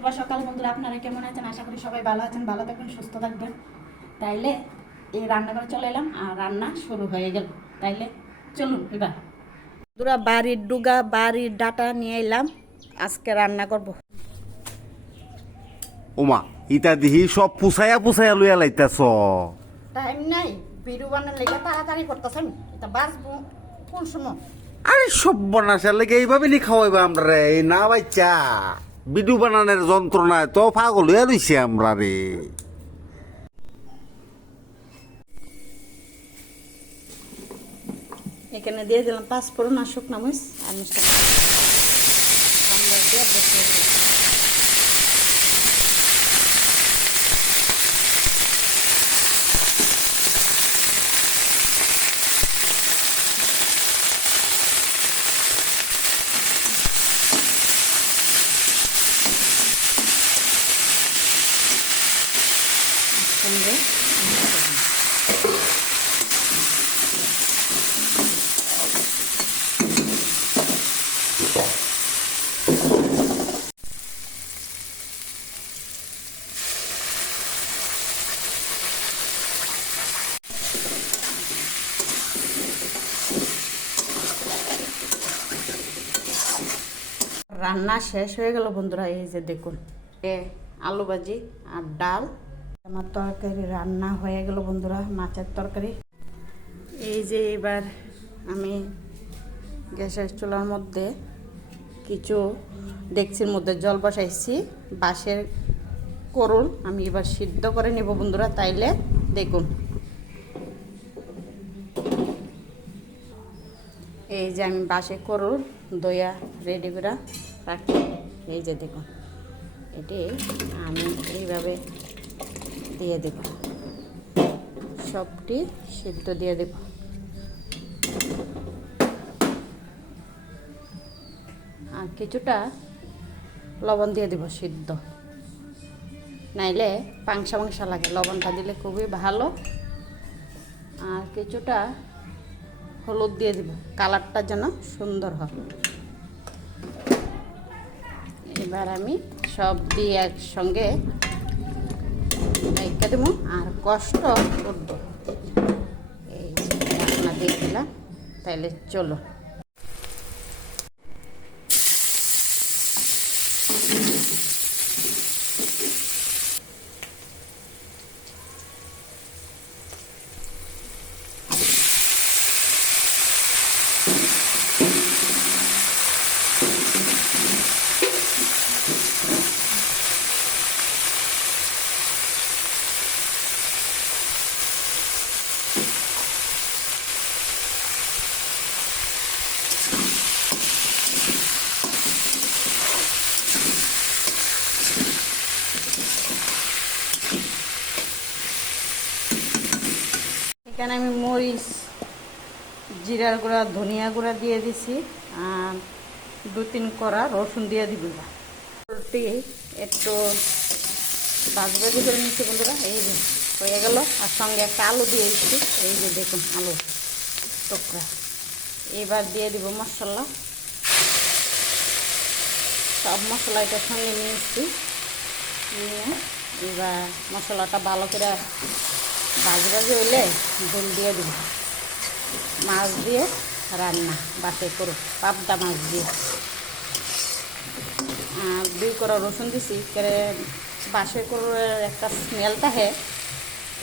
শুভ সকাল বন্ধুরা, আপনারা কেমন আছেন? আশা করি সবাই ভালো আছেন, ভালো থাকবেন, সুস্থ থাকবেন। তাইলে এই রান্নাঘরে চলে এলাম আর রান্না শুরু হয়ে গেল। তাইলে চলুন এবার বন্ধুরা, বাড়ির ডুগা বাড়ির ডাটা নিয়ে এলাম, আজকে রান্না করব। ওমা ইটা দিহি সব পুষায়া পুষায়া লইয়া লাইতাছ। টাইম নাই, ভিডিও বানার লেগে তাড়াতাড়ি করতেছেন। এটা বাঁচবো কোন সময়? আরে সব বনাসার লেগে এইভাবে নি খাওয়াইবা আমরা এই না বাচ্চা বিডু বানানোর যন্ত্রণায় তো পাগল হইয়া রইছে আমরা রে। এখানে দিয়ে দিলাম 5 ফোড়ন আর শুকনো মরিচ আর মিষ্টি দিয়ে বসিয়ে দিলাম। সঙ্গে রান্না শেষ হয়ে গেল বন্ধুরা। এই যে দেখুন, আলু ভাজি আর ডাল। আমার তরকারি রান্না হয়ে গেল বন্ধুরা, মাছের তরকারি। এই যে এবার আমি গ্যাসের চুলার মধ্যে কিছু ডেকচির মধ্যে জল বসাইছি, বাঁশের করুল আমি এবার সিদ্ধ করে নেব বন্ধুরা। তাইলে দেখুন, এই যে আমি বাঁশের করুল দইয়া রেডি করে রাখি। এই যে দেখুন, এটি আমি এইভাবে দিয়ে দেব, সবটি সিদ্ধ দিয়ে দেব। আর কিছুটা লবণ দিয়ে দেব সিদ্ধ, নাইলে পাংসা পাংসা লাগে, লবণটা দিলে খুবই ভালো। আর কিছুটা হলুদ দিয়ে দিব, কালারটা যেন সুন্দর হয়। এবার আমি সব দিয়ে একসঙ্গে রেখে দেবো আর কষ্ট করবো। এই ঢাকনা দিয়ে দিলাম। তাইলে চলো এখানে আমি মরিচ, জিরার গুঁড়া, ধনিয়া গুঁড়া দিয়ে দিছি আর 2-3 কোয়া রসুন দিয়ে দিব। একটু ভাজি করে নিচ্ছি বন্ধুরা। এই যে হয়ে গেল, আর সঙ্গে একটা আলু দিয়ে দিচ্ছি। এই যে দেখুন আলু টুকরা। এবার দিয়ে দিব মশলা, সব মশলা এটার সঙ্গে নিয়েছি। নিয়ে এবার মশলাটা ভালো করে ভাজি হইলে ঝোল দিয়ে দিব। মাছ দিয়ে রান্না বাসে করো, পাবদা মাছ দিয়ে। 2 কোয়া রসুন দিছি, করে বাসে করে একটা স্মেল থাকে,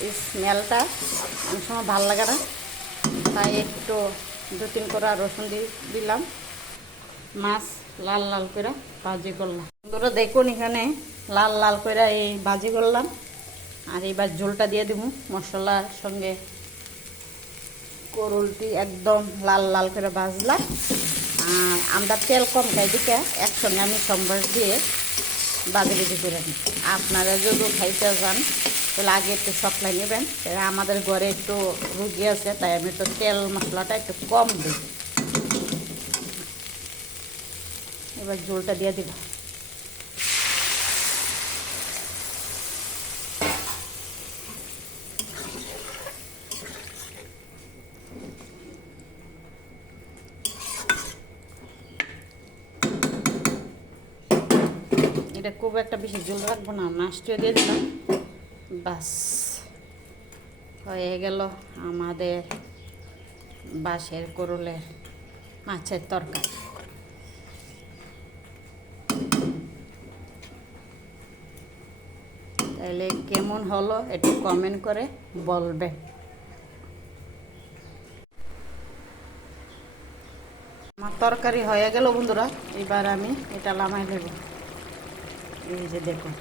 এই স্মেলটা অনেক সময় ভালো লাগে না, তাই একটু 2-3 কোয়া রসুন দিলাম। মাছ লাল লাল করে ভাজি করলাম বন্ধুরা। দেখুন এখানে লাল লাল করে এই ভাজি করলাম। আর এবার ঝোলটা দিয়ে দেবো মশলার সঙ্গে। করুলটি একদম লাল লাল করে ভাজলাম। আর আমরা তেল কম খাই দিকে একসঙ্গে আমি সম্বার দিয়ে ভাজি করে নিই। আপনারা যদি খাইতে যান তাহলে আগে একটু সকলাই নেবেন। আমাদের ঘরে একটু রুগী আছে, তাই আমি একটু তেল মশলাটা একটু কম দিই। এবার ঝোলটা দিয়ে দিব। এটা খুব একটা বেশি ঝোল রাখবো না, মাছটিও দিয়ে দিলাম। বাস হয়ে গেল আমাদের বাঁশের কোরলের মাছের তরকারি। তাহলে কেমন হলো একটু কমেন্ট করে বলবেন। আমার তরকারি হয়ে গেল বন্ধুরা, এবার আমি এটা নামাই নেব। এই যে দেখুন।